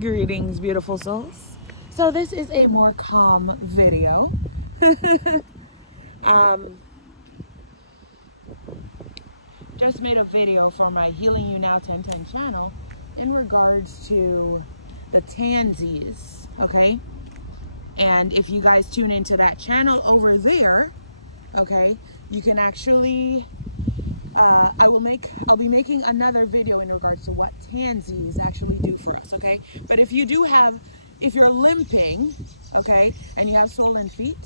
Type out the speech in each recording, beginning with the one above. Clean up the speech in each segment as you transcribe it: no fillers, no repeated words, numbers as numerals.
Greetings, beautiful souls. So this is a more calm video. um, just made a video for my Healing You Now 1010 channel in regards to the Tansies, okay? And if you guys tune into that channel over there, okay, you can actually, I'll be making another video in regards to what Tansies actually do for us, okay? But if you're limping, okay, and you have swollen feet,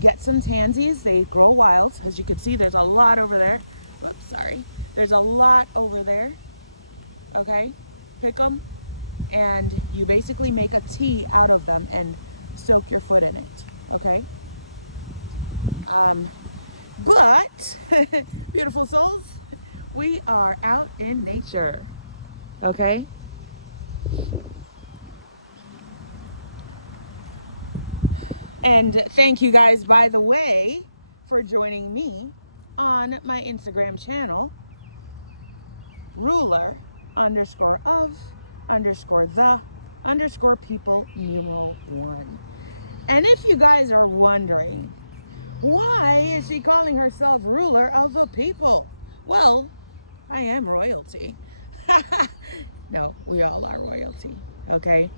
get some Tansies. They grow wild. As you can see, there's a lot over there. Oops, sorry. There's a lot over there, okay? Pick them, and you basically make a tea out of them and soak your foot in it, okay? But, beautiful souls, we are out in nature, okay? And thank you guys, by the way, for joining me on my Instagram channel, ruler underscore of underscore the underscore people numeral one. And if you guys are wondering, why is she calling herself ruler of the people? Well, I am royalty. No, we all are royalty, okay?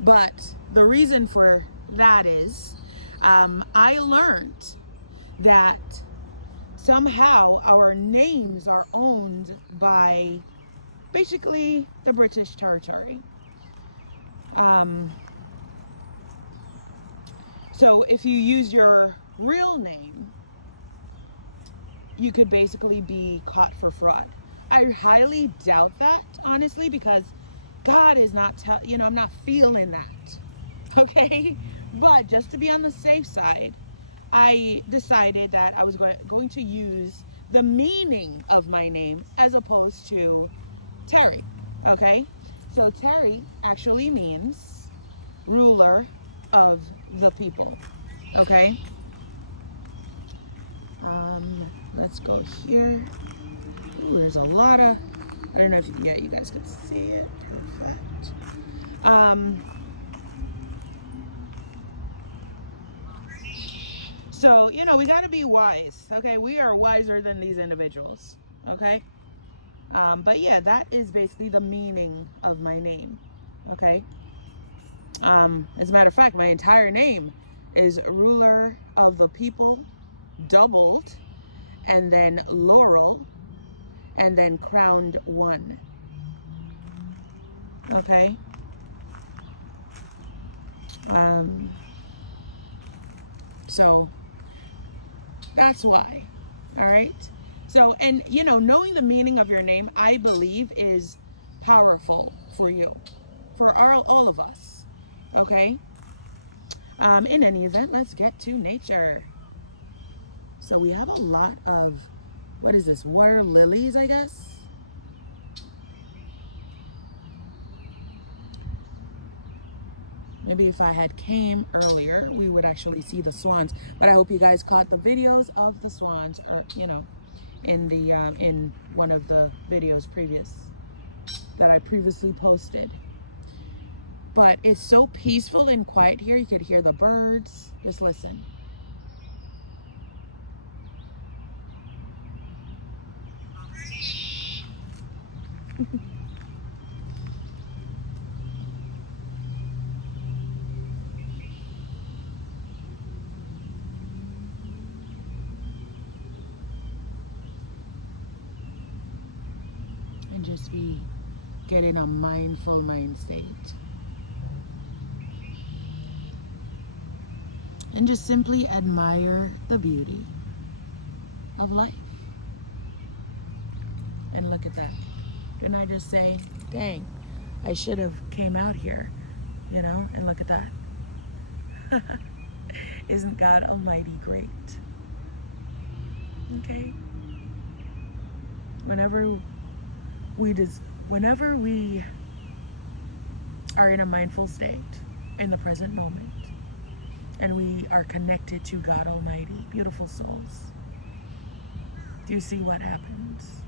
But the reason for that is I learned that somehow our names are owned by basically the British territory. So if you use your real name, you could basically be caught for fraud. I highly doubt that, honestly, because God is not, I'm not feeling that, okay? But just to be on the safe side, I decided that I was going to use the meaning of my name as opposed to Terry, okay? So Terry actually means ruler of the people, okay? Let's go here. Ooh, there's a lot of, I don't know if, yeah, you guys can see it. Perfect. So, we got to be wise, okay? We are wiser than these individuals, okay? But yeah, that is basically the meaning of my name, okay? As a matter of fact, my entire name is ruler of the people, doubled, and then laurel, and then crowned one, okay? So that's why, all right? So, and knowing the meaning of your name, I believe, is powerful for you, for all of us, okay? In any event, let's get to nature. So we have a lot of, what is this, water lilies, I guess? Maybe if I had came earlier, we would actually see the swans. But I hope you guys caught the videos of the swans, or in one of the videos that I previously posted. But it's so peaceful and quiet here. You could hear the birds. Just listen. And just be getting a mindful mind state. And just simply admire the beauty of life. And look at that. Didn't I just say, dang, I should have came out here, and look at that. Isn't God Almighty great? Okay? Whenever we are in a mindful state, in the present moment, and we are connected to God Almighty, beautiful souls, do you see what happens?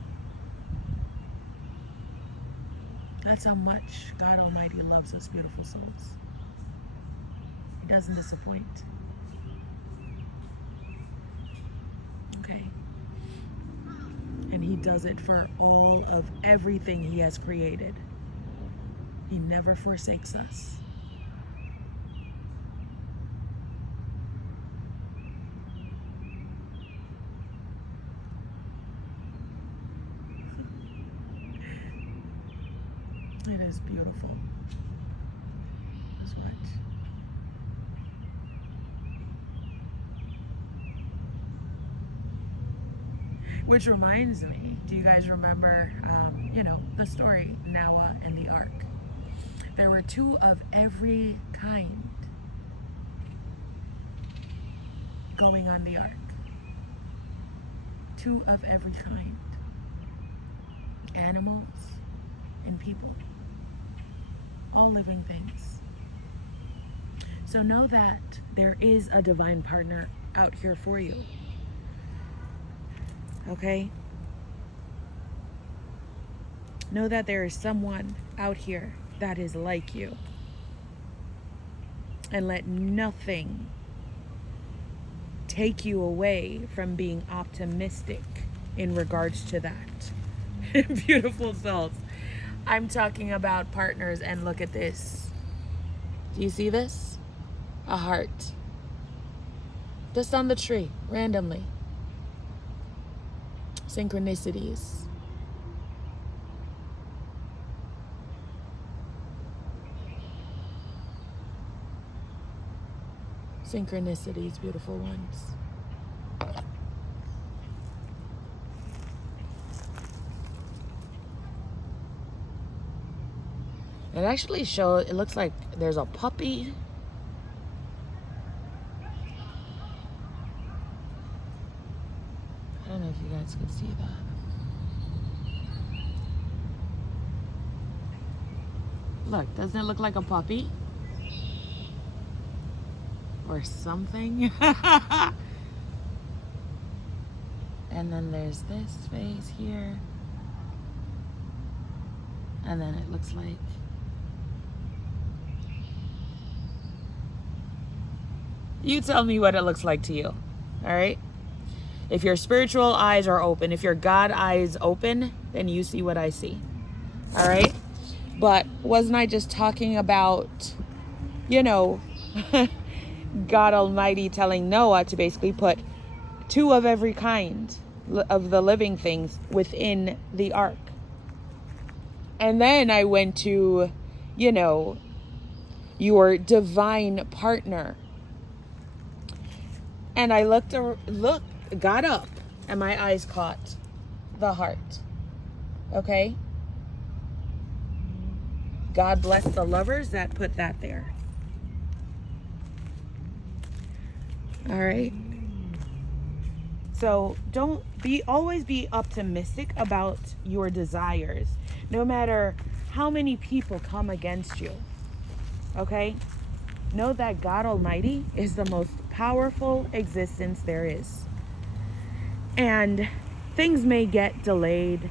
That's how much God Almighty loves us beautiful souls. He doesn't disappoint. Okay? And he does it for all of everything he has created. He never forsakes us. It is beautiful. As much. Which reminds me, do you guys remember, the story, Noah and the ark? There were two of every kind going on the ark. Two of every kind. Animals and people. All living things. So know that there is a divine partner out here for you. Okay? Know that there is someone out here that is like you. And let nothing take you away from being optimistic in regards to that. Beautiful souls. I'm talking about partners, and look at this. Do you see this? A heart. Just on the tree, randomly. Synchronicities. Synchronicities, beautiful ones. It actually shows, it looks like there's a puppy. I don't know if you guys can see that. Look, doesn't it look like a puppy? Or something? And then there's this face here. And then it looks like you tell me what it looks like to you. All right? If your spiritual eyes are open, if your God eyes open, then you see what I see. All right? But wasn't I just talking about, God Almighty telling Noah to basically put two of every kind of the living things within the ark? And then I went to, your divine partner. And I got up, and my eyes caught the heart. Okay? God bless the lovers that put that there. All right? So always be optimistic about your desires, no matter how many people come against you. Okay? Know that God Almighty is the most powerful existence there is. And things may get delayed,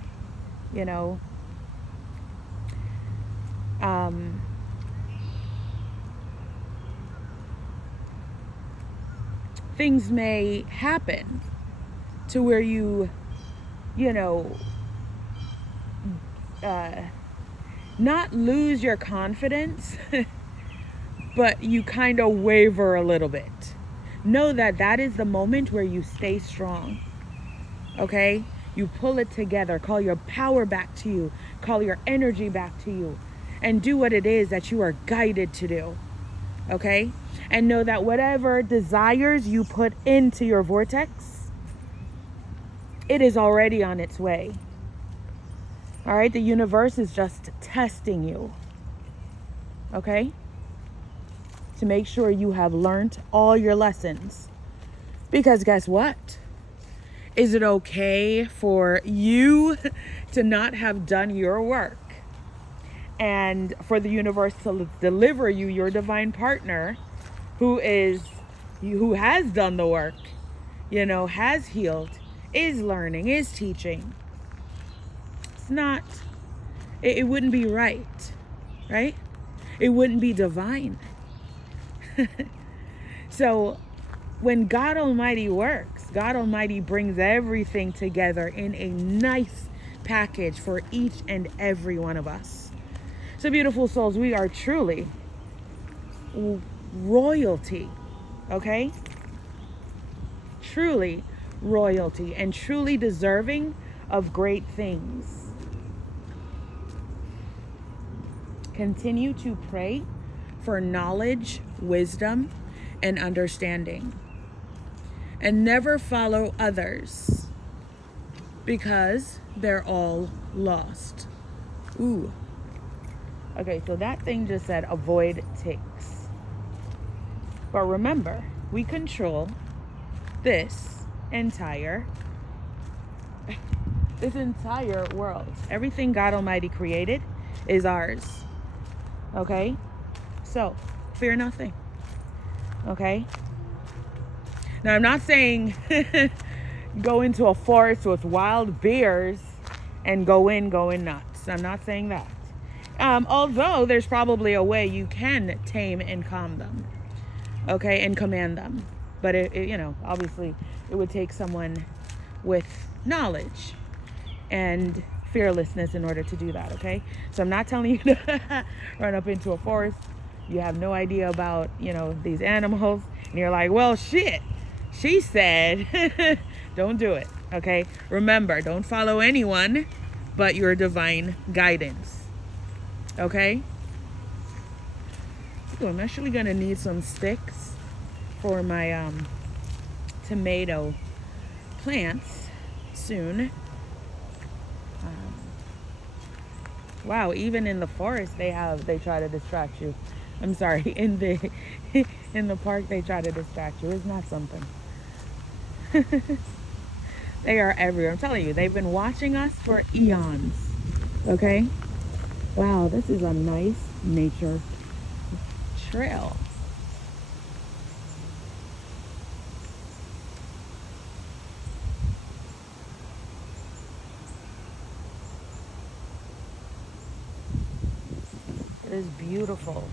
things may happen to where you not lose your confidence, but you kind of waver a little bit. Know that that is the moment where you stay strong. Okay? You pull it together. Call your power back to you. Call your energy back to you. And do what it is that you are guided to do. Okay? And know that whatever desires you put into your vortex, it is already on its way. All right? The universe is just testing you. Okay? To make sure you have learned all your lessons. Because guess what? Is it okay for you to not have done your work? And for the universe to deliver you your divine partner who has done the work, has healed, is learning, is teaching. It wouldn't be right, right? It wouldn't be divine. So when God Almighty works, God Almighty brings everything together in a nice package for each and every one of us. So beautiful souls, we are truly royalty, okay? Truly royalty and truly deserving of great things. Continue to pray for knowledge, wisdom, and understanding. And never follow others because they're all lost. Ooh. Okay, so that thing just said avoid ticks. But remember, we control this entire world. Everything God Almighty created is ours. Okay? So, fear nothing. Okay? Now, I'm not saying go into a forest with wild bears and go in nuts. I'm not saying that. Although there's probably a way you can tame and calm them. Okay? And command them. But, obviously it would take someone with knowledge and fearlessness in order to do that, okay? So I'm not telling you to run up into a forest. You have no idea about, these animals. And you're like, well, shit, she said, don't do it, okay? Remember, don't follow anyone but your divine guidance, okay? So I'm actually going to need some sticks for my tomato plants soon. Wow, even in the forest they try to distract you. I'm sorry, in the park they try to distract you. Isn't that something? They are everywhere. I'm telling you, they've been watching us for eons. Okay? Wow, this is a nice nature trail. It is beautiful.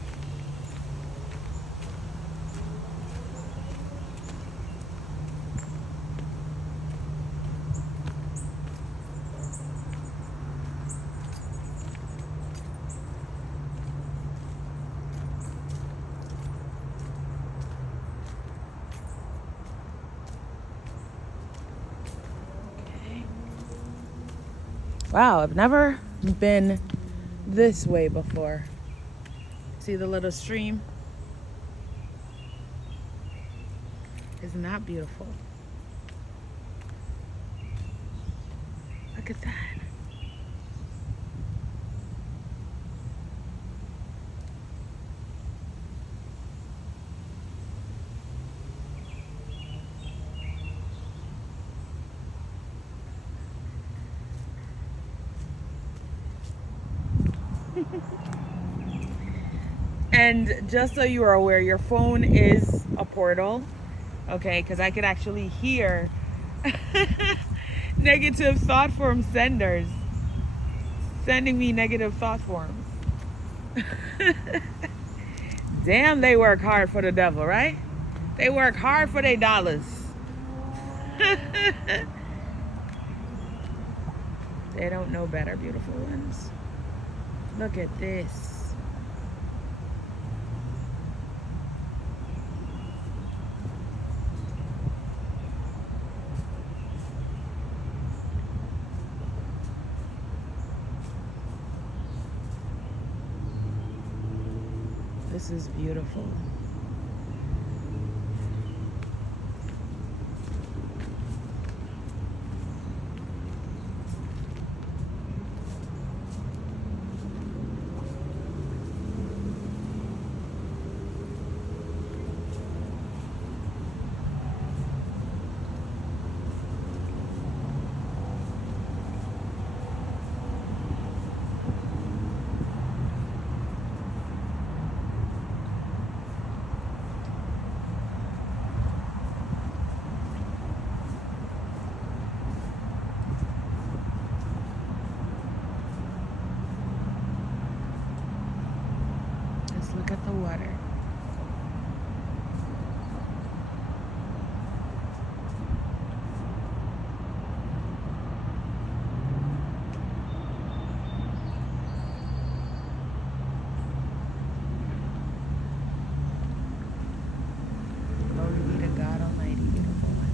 Okay. Wow, I've never been this way before. See the little stream? Isn't that beautiful? Look at that. And just so you are aware, your phone is a portal, okay? Because I could actually hear negative thought form senders sending me negative thought forms. Damn, they work hard for the devil, right? They work hard for their dollars. They don't know better, beautiful ones. Look at this. This is beautiful. Look at the water. Glory be to God Almighty, beautiful ones.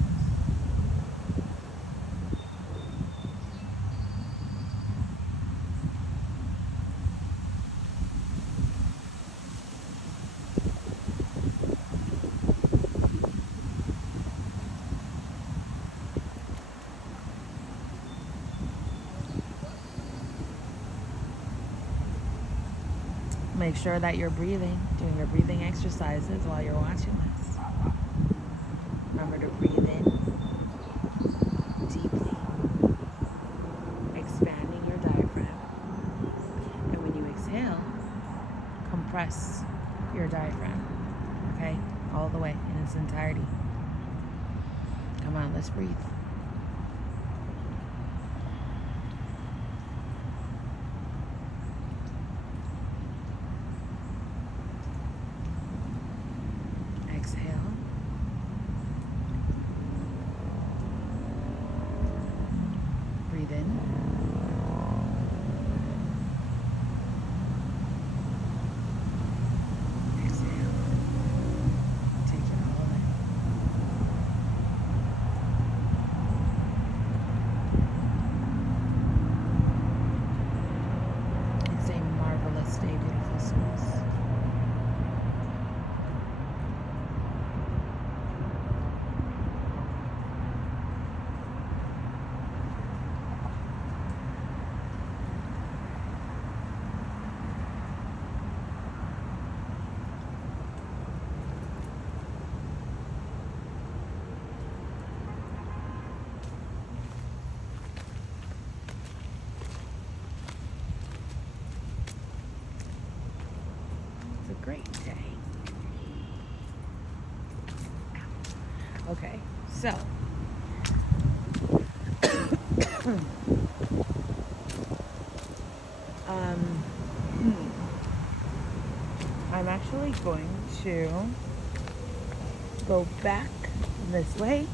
Make sure that you're breathing, doing your breathing exercises while you're watching this. Remember to breathe in deeply, expanding your diaphragm. And when you exhale, compress your diaphragm, okay? All the way in its entirety. Come on, let's breathe. Exhale. Breathe in. Exhale. Take it all in. It's a marvelous day, beautiful souls. It's a great day. Okay, so I'm actually going to go back this way.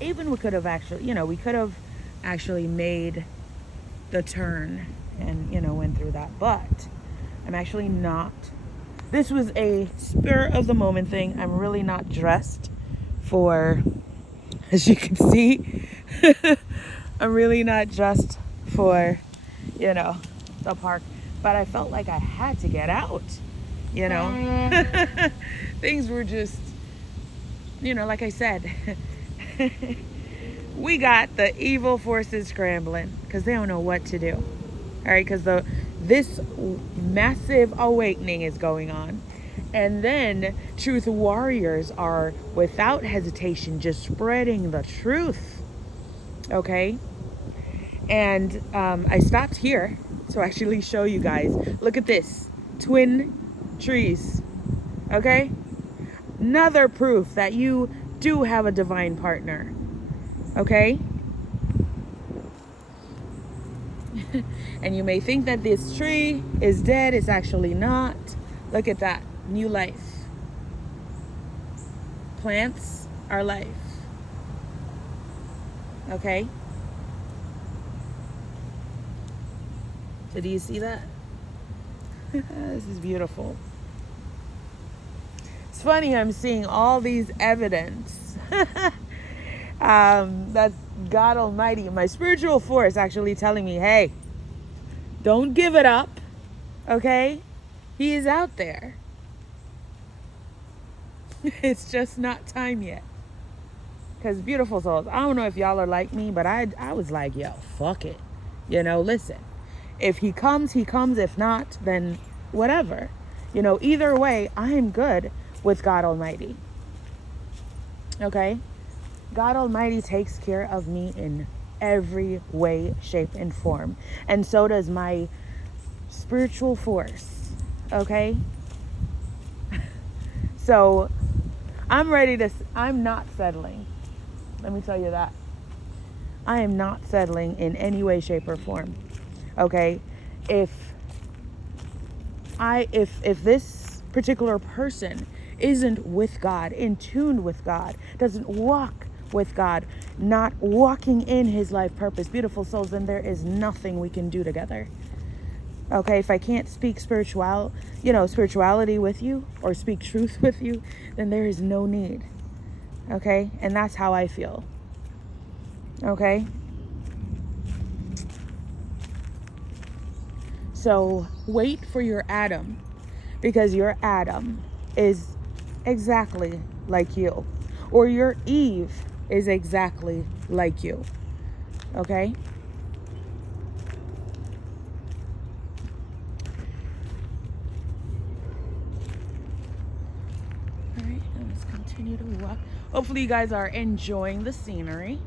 Even we could have actually, we could have actually made the turn and, went through that. But I'm actually not. This was a spur of the moment thing. I'm really not dressed for, as you can see, I'm really not dressed for, the park. But I felt like I had to get out, Things were just, like I said, we got the evil forces scrambling because they don't know what to do. All right, because this massive awakening is going on. And then truth warriors are, without hesitation, just spreading the truth. Okay? And I stopped here to actually show you guys. Look at this. Twin trees. Okay? Another proof that you do have a divine partner. Okay? And you may think that this tree is dead. It's actually not. Look at that. New life. Plants are life. Okay? So do you see that? This is beautiful. It's funny, I'm seeing all these evidence. That's God Almighty, my spiritual force, actually telling me, hey, don't give it up, okay? He is out there. It's just not time yet. Because beautiful souls, I don't know if y'all are like me, but I was like, yo, fuck it. Listen, if he comes, he comes. If not, then whatever. Either way, I'm good with God Almighty. Okay? God Almighty takes care of me in every way, shape, and form. And so does my spiritual force. Okay? So I'm not settling. Let me tell you that. I am not settling in any way, shape, or form. Okay? If this particular person isn't with God, in tune with God, doesn't walk with God, not walking in his life purpose, beautiful souls, then there is nothing we can do together. Okay, if I can't speak spirituality with you or speak truth with you, then there is no need. Okay, and that's how I feel. Okay, so wait for your Adam, because your Adam is exactly like you, or your Eve is exactly like you. Okay. All right, let's continue to walk. Hopefully you guys are enjoying the scenery.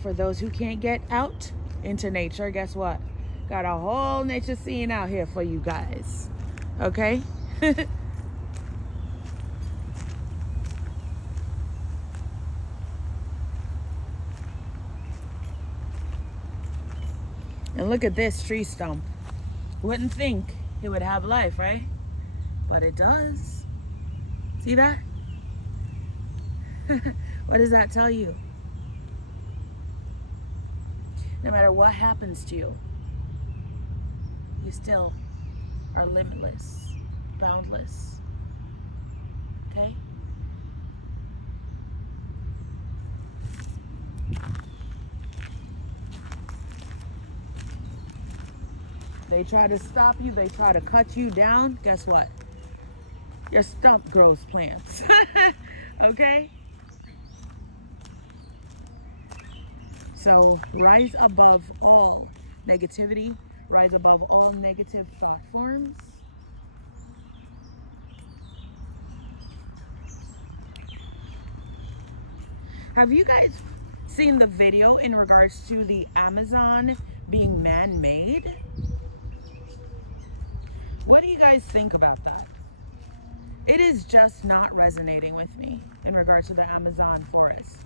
For those who can't get out into nature, guess what? Got a whole nature scene out here for you guys. Okay? And look at this tree stump. Wouldn't think it would have life, right? But it does. See that? What does that tell you? No matter what happens to you, you still are limitless, boundless. Okay? They try to stop you, they try to cut you down. Guess what? Your stump grows plants. Okay? So rise above all negativity, rise above all negative thought forms. Have you guys seen the video in regards to the Amazon being man-made? What do you guys think about that? It is just not resonating with me in regards to the Amazon forest.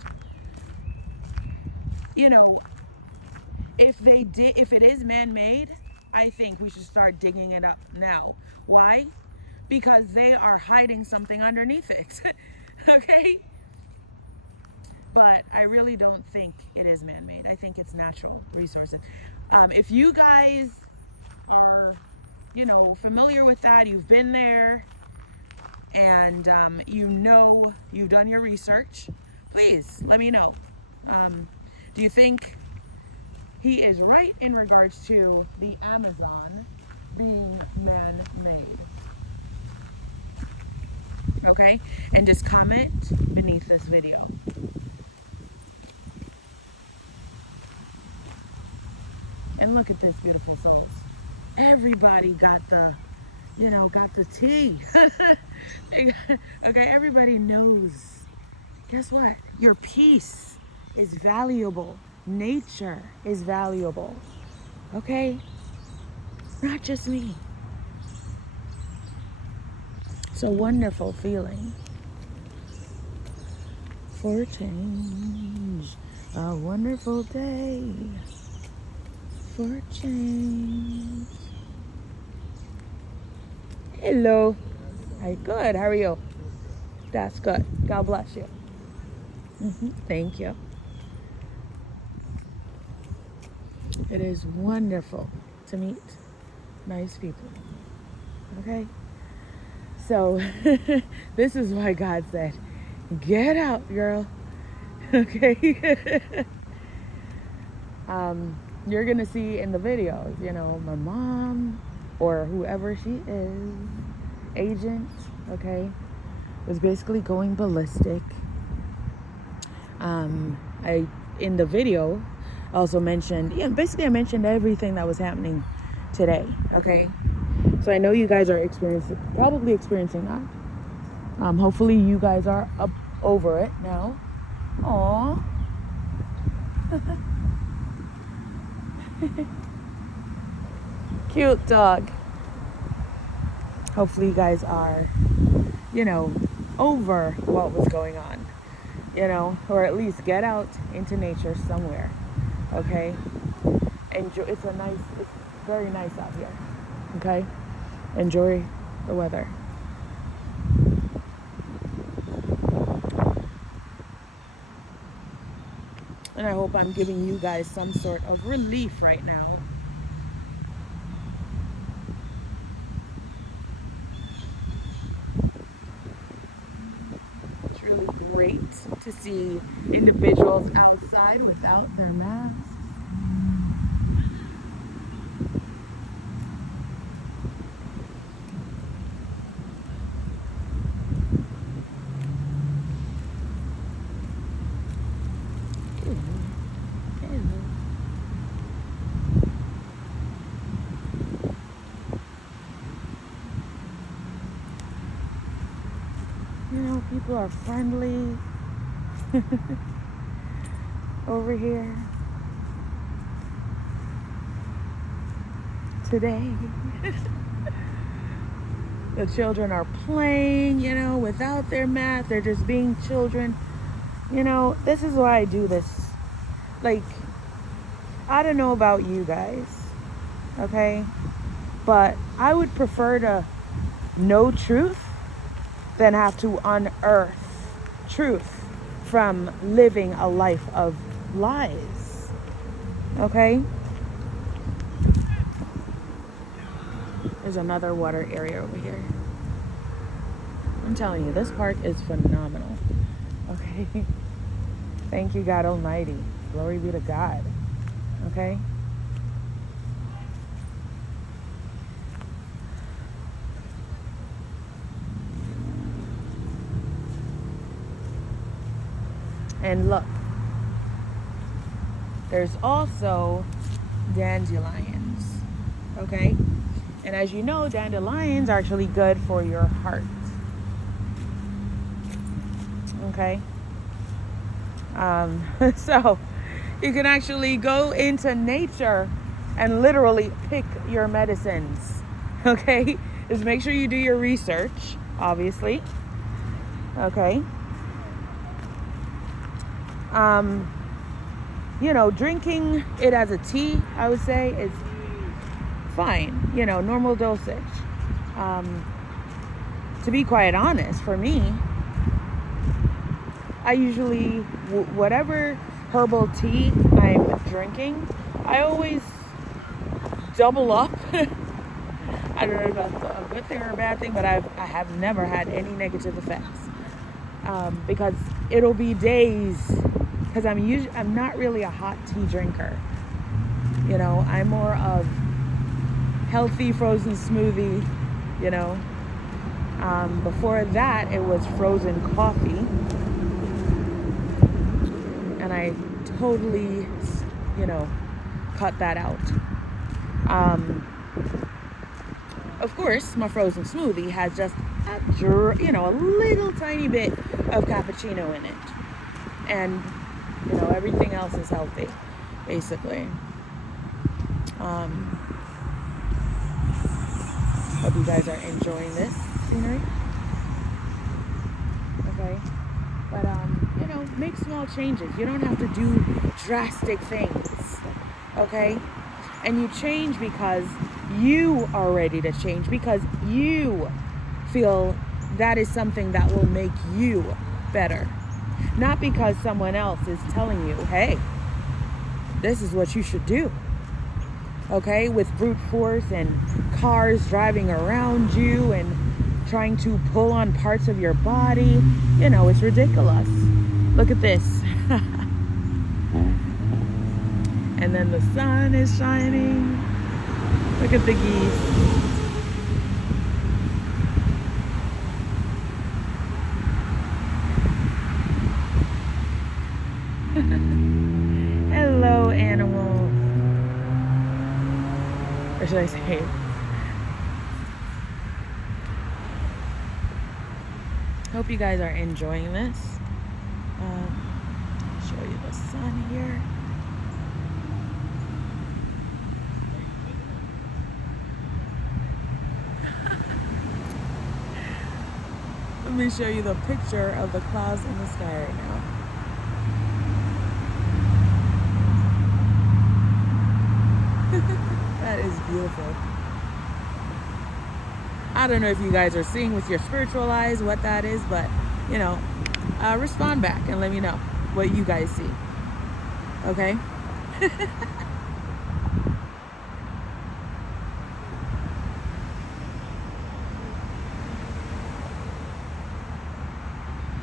If it is man-made, I think we should start digging it up now. Why? Because they are hiding something underneath it. Okay? But I really don't think it is man-made. I think it's natural resources. If you guys are, familiar with that, you've been there, and you've done your research, please let me know. Do you think he is right in regards to the Amazon being man-made? Okay? And just comment beneath this video. And look at this, beautiful souls. Everybody got the tea. Okay, everybody knows. Guess what? Your peace is valuable. Nature is valuable. Okay? Not just me. It's a wonderful feeling. For change, a wonderful day. For change. Hello. Hi, good. How are you? That's good. God bless you. Thank you. It is wonderful to meet nice people. Okay? So, this is why God said, get out, girl. Okay? You're going to see in the videos, my mom or whoever she is, agent, okay, was basically going ballistic. In the video, also mentioned, I mentioned everything that was happening today, okay? So I know you guys are probably experiencing that. Hopefully you guys are up over it now. Aww. Cute dog. Hopefully you guys are, over what was going on. or at least get out into nature somewhere. Okay? Enjoy. It's very nice out here. Okay? Enjoy the weather. And I hope I'm giving you guys some sort of relief right now. It's really great to see individuals outside without their masks. People are friendly over here today. The children are playing, without their mask. They're just being children. This is why I do this. Like, I don't know about you guys, okay? But I would prefer to know truth than have to unearth truth from living a life of lies. Okay? There's another water area over here. I'm telling you, this park is phenomenal. Okay? Thank you, God Almighty. Glory be to God. Okay? And look, there's also dandelions, okay? And as you know, dandelions are actually good for your heart, okay? So you can actually go into nature and literally pick your medicines, okay? Just make sure you do your research, obviously, okay? Drinking it as a tea, I would say, is fine. Normal dosage. To be quite honest, for me, I usually, whatever herbal tea I'm drinking, I always double up. I don't know if that's a good thing or a bad thing, but I have never had any negative effects. Because it'll be days, because I'm not really a hot tea drinker. I'm more of healthy frozen smoothie. Before that, it was frozen coffee, and I totally, cut that out. Of course, my frozen smoothie has just a little tiny bit of cappuccino in it, and everything else is healthy, basically. Hope you guys are enjoying this scenery. Okay, but make small changes. You don't have to do drastic things. Okay, and you change because you are ready to change, because you feel that is something that will make you better, not because someone else is telling you, hey, this is what you should do. Okay, with brute force and cars driving around you and trying to pull on parts of your body, it's ridiculous. Look at this. And then the sun is shining. Look at the geese. Hello, animals. Or should I say? Hope you guys are enjoying this. Show you the sun here. Let me show you the picture of the clouds in the sky right now. massive. I don't know if you guys are seeing with your spiritual eyes what that is, but you know, respond back and let me know what you guys see. Okay?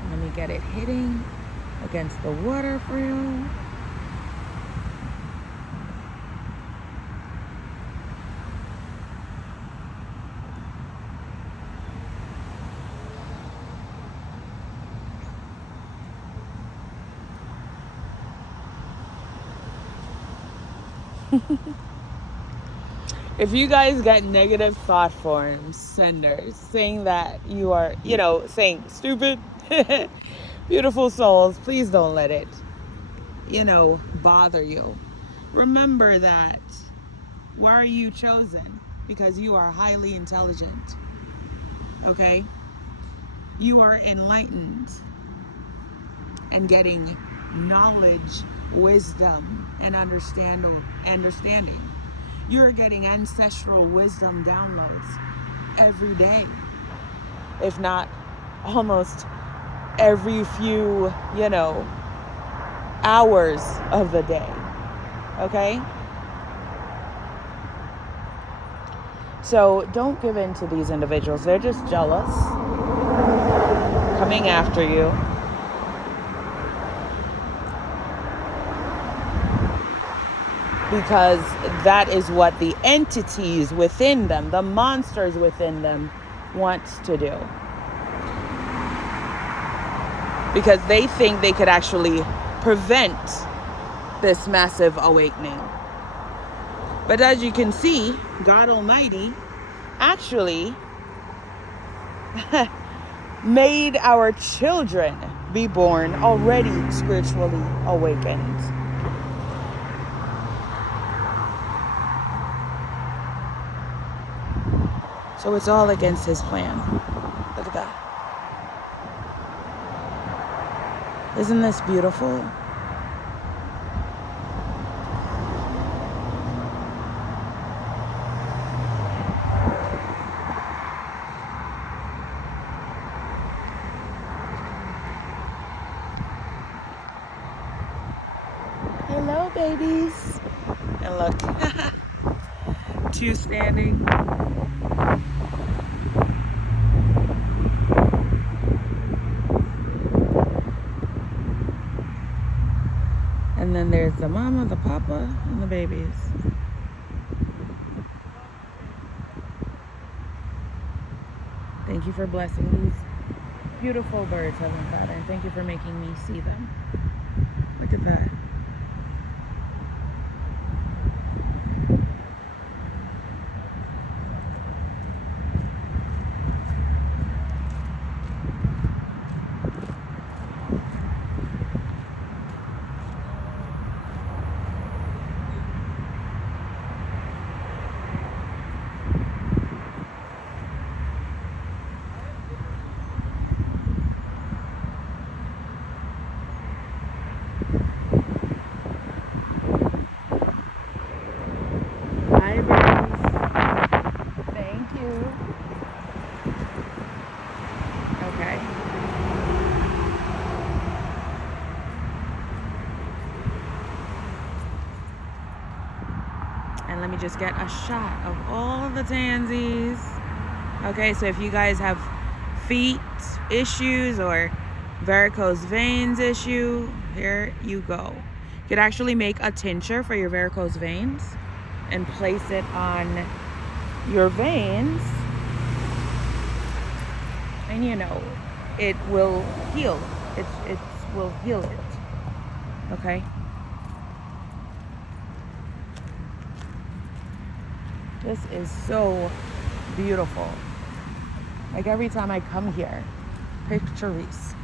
Let me get it hitting against the water for you. If you guys get negative thought forms, senders, saying that you are, saying stupid, beautiful souls, please don't let it, bother you. Remember that. Why are you chosen? Because you are highly intelligent. Okay? You are enlightened and getting knowledge, wisdom, and understanding. You're getting ancestral wisdom downloads every day, if not almost every few, hours of the day. Okay? So don't give in to these individuals. They're just jealous, coming after you. Because that is what the entities within them, the monsters within them, want to do. Because they think they could actually prevent this massive awakening. But as you can see, God Almighty actually made our children be born already spiritually awakened. So it's all against his plan. Look at that. Isn't this beautiful? Hello, babies. And look, two standing. And then there's the mama, the papa, and the babies. Thank you for blessing these beautiful birds, Heavenly Father, and thank you for making me see them. Look at that. Hi, babies. Thank you. Okay. And let me just get a shot of all the tansies. Okay, so if you guys have feet issues or varicose veins issue, here you go. You could actually make a tincture for your varicose veins and place it on your veins, and it will heal. It will heal it. Okay. This is so beautiful. Like every time I come here, picturesque.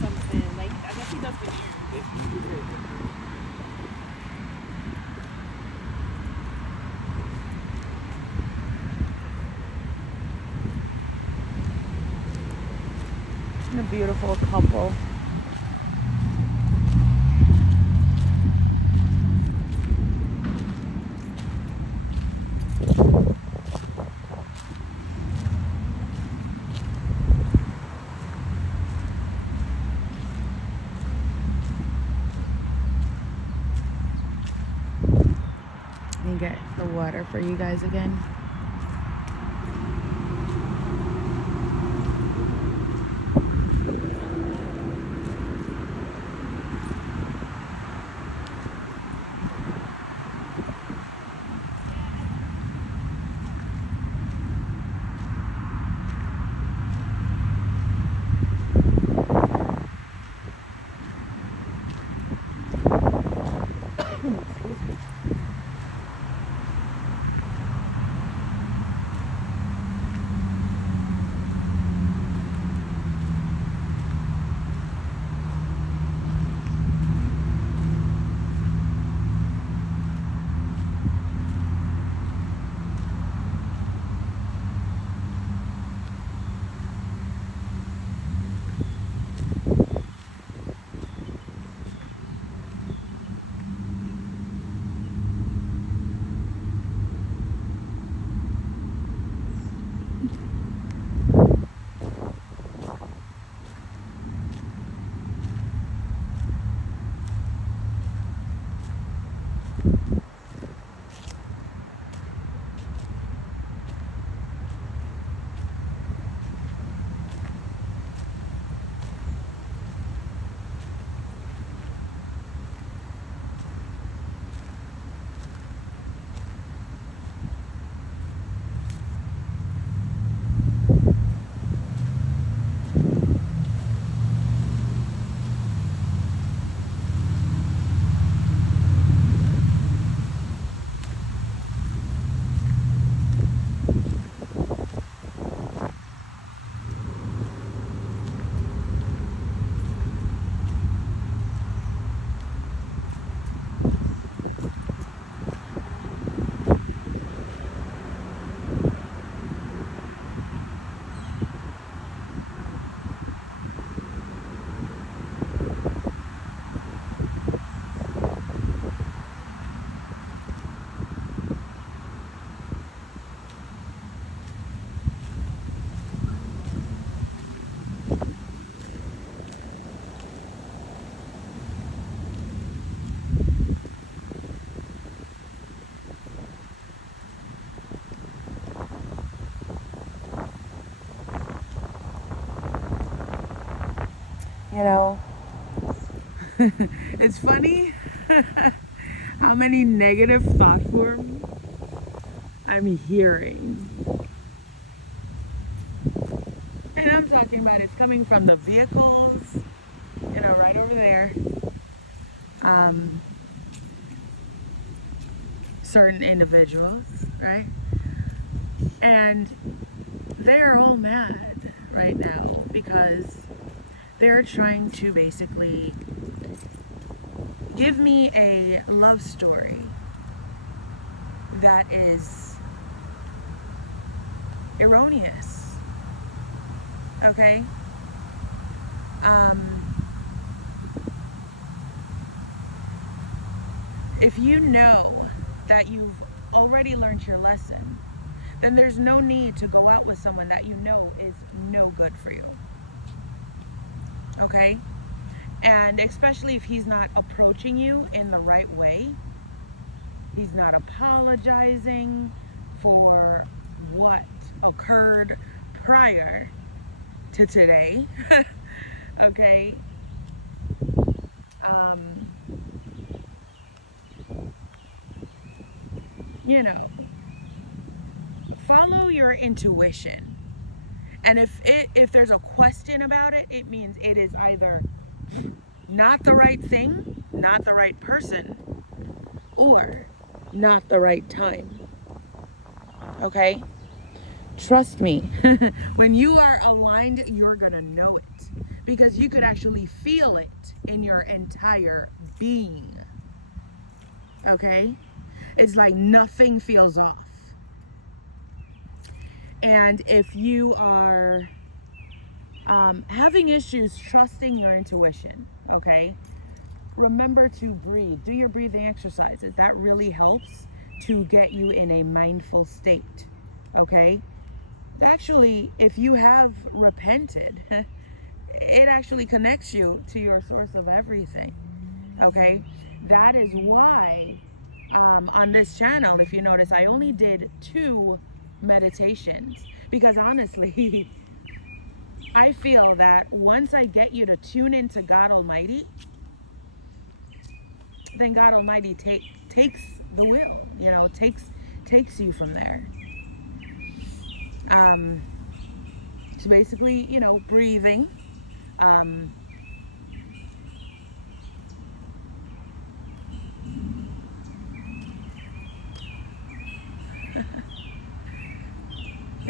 Something like I guess he does for you. And a beautiful couple. you guys again. You know, it's funny how many negative thought forms I'm hearing. And I'm talking about it's coming from the vehicles, you know, right over there. Certain individuals, right? And they're all mad right now because they're trying to basically give me a love story that is erroneous. Okay? If you know that you've already learned your lesson, then there's no need to go out with someone that you know is no good for you. Okay? And especially if he's not approaching you in the right way, he's not apologizing for what occurred prior to today. Okay? You know, follow your intuition. And if there's a question about it, it means it is either not the right thing, not the right person, or not the right time. Okay? Trust me. When you are aligned, you're gonna know it. Because you could actually feel it in your entire being. Okay? It's like nothing feels off. And if you are having issues trusting your intuition, okay, remember to breathe. Do your breathing exercises. That really helps to get you in a mindful state, okay? Actually, if you have repented, it actually connects you to your source of everything, okay? That is why on this channel, if you notice, I only did 2 meditations because honestly, I feel that once I get you to tune into God Almighty, then God Almighty takes the wheel, takes you from there. So basically, breathing. I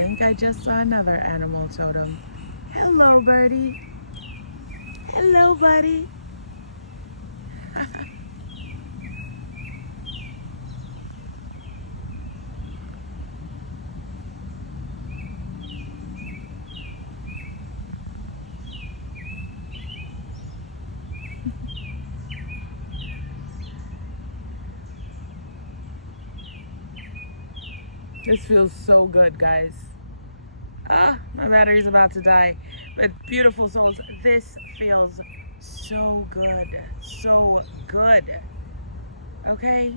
think I just saw another animal totem. Hello, birdie. Hello, buddy. This feels so good, guys. My battery's about to die. But beautiful souls, this feels so good. So good. Okay?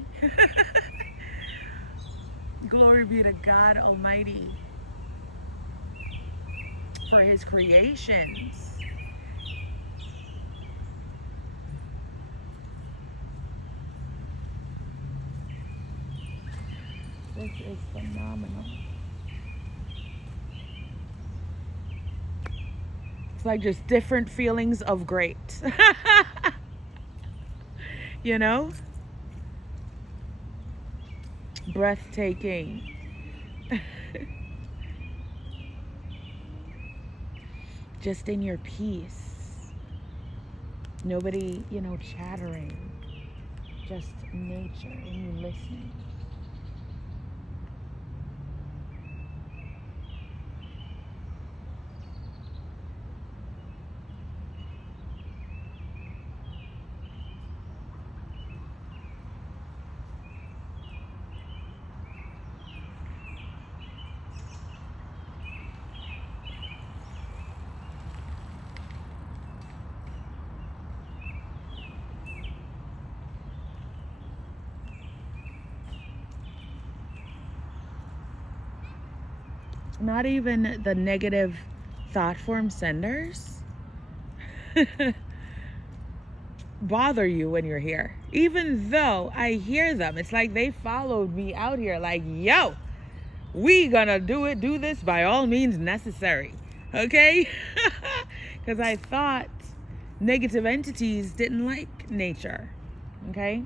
Glory be to God Almighty for his creations. This is phenomenal. It's like just different feelings of great. You know? Breathtaking. Just in your peace. Nobody, chattering. Just nature and you listening. Not even the negative thought form senders bother you when you're here. Even though I hear them, it's like they followed me out here like, yo, we gonna do this by all means necessary. Okay? Because I thought negative entities didn't like nature. Okay?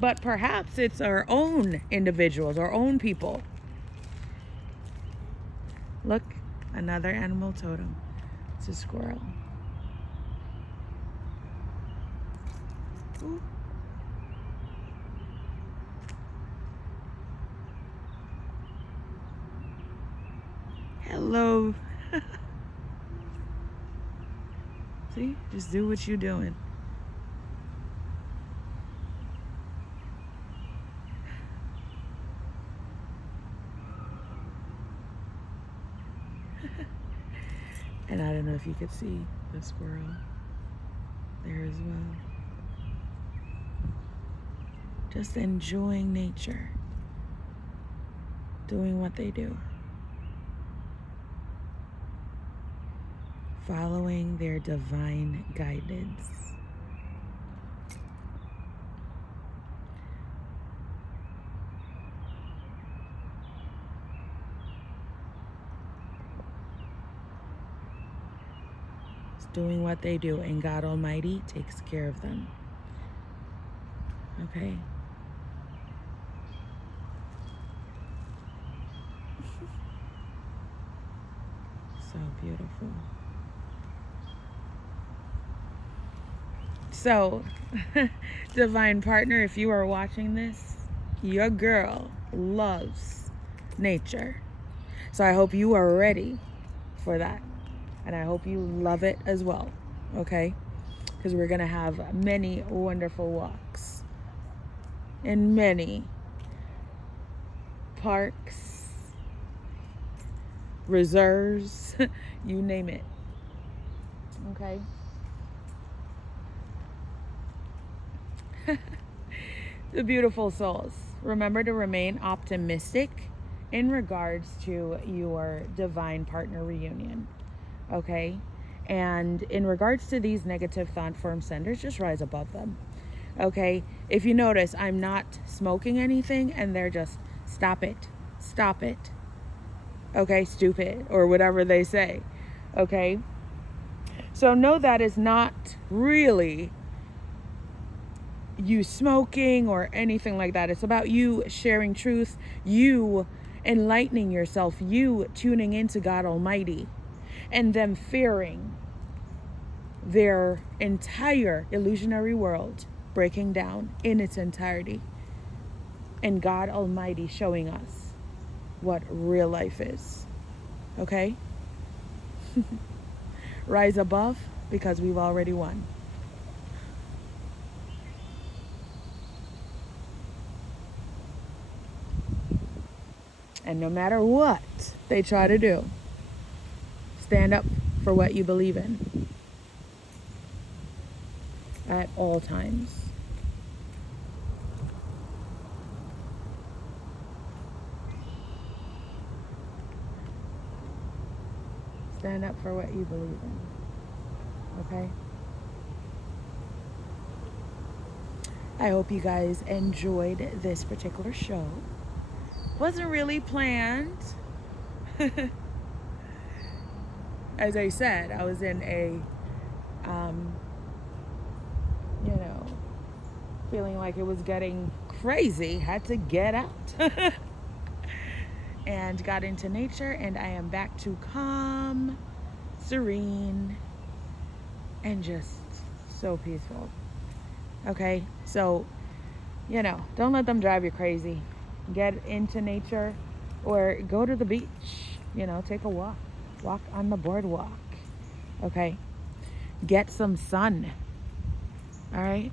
But perhaps it's our own individuals, our own people. Look, another animal totem. It's a squirrel. Ooh. Hello. See, just do what you're doing. And I don't know if you could see the squirrel there as well. Just enjoying nature, doing what they do, following their divine guidance. Doing what they do, and God Almighty takes care of them. Okay? So beautiful. So, divine partner, if you are watching this, your girl loves nature. So I hope you are ready for that. And I hope you love it as well, okay? Because we're going to have many wonderful walks in many parks, reserves, you name it, okay? The beautiful souls, remember to remain optimistic in regards to your divine partner reunion, okay? And in regards to these negative thought form senders, just rise above them, okay? If you notice, I'm not smoking anything and they're just, stop it, okay, stupid, or whatever they say, okay? So know that is not really you smoking or anything like that. It's about you sharing truth, you enlightening yourself, you tuning into God Almighty, and them fearing their entire illusionary world breaking down in its entirety, and God Almighty showing us what real life is. Okay? Rise above, because we've already won. And no matter what they try to do, stand up for what you believe in at all times. Stand up for what you believe in. Okay? I hope you guys enjoyed this particular show. Wasn't really planned. As I said, I was in a, feeling like it was getting crazy. Had to get out. And got into nature, and I am back to calm, serene, and just so peaceful. Okay? So, don't let them drive you crazy. Get into nature or go to the beach, take a walk on the boardwalk. Okay? Get some sun. All right?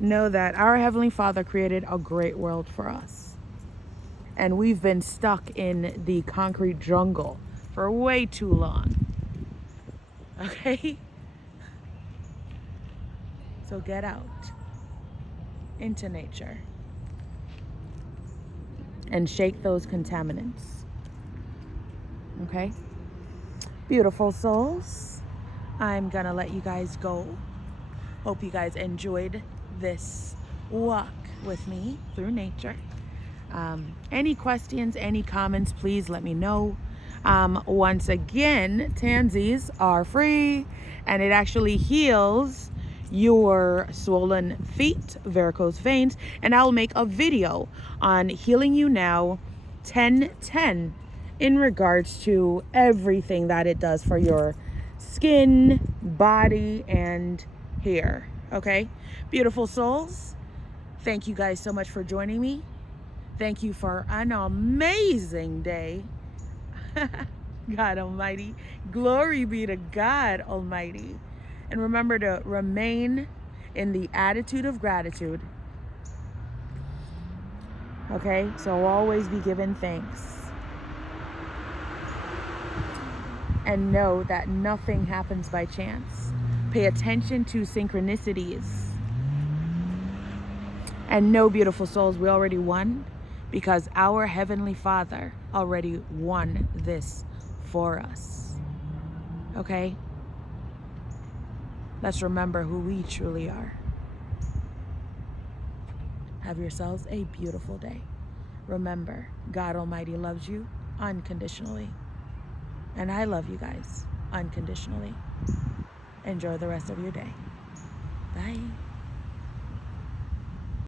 Know that our Heavenly Father created a great world for us. And we've been stuck in the concrete jungle for way too long. Okay? So get out into nature and shake those contaminants. Okay? Beautiful souls. I'm gonna let you guys go. Hope you guys enjoyed this walk with me through nature. Any questions, any comments, please let me know. Once again, Tansies are free, and it actually heals your swollen feet, varicose veins, and I'll make a video on Healing You Now 1010 in regards to everything that it does for your skin, body, and hair. Okay? Beautiful souls, thank you guys so much for joining me. Thank you for an amazing day. God Almighty. Glory be to God Almighty. And remember to remain in the attitude of gratitude. Okay? So always be giving thanks. And know that nothing happens by chance. Pay attention to synchronicities. And know, beautiful souls, we already won. Because our Heavenly Father already won this for us. Okay? Let's remember who we truly are. Have yourselves a beautiful day. Remember, God Almighty loves you unconditionally. And I love you guys unconditionally. Enjoy the rest of your day. Bye.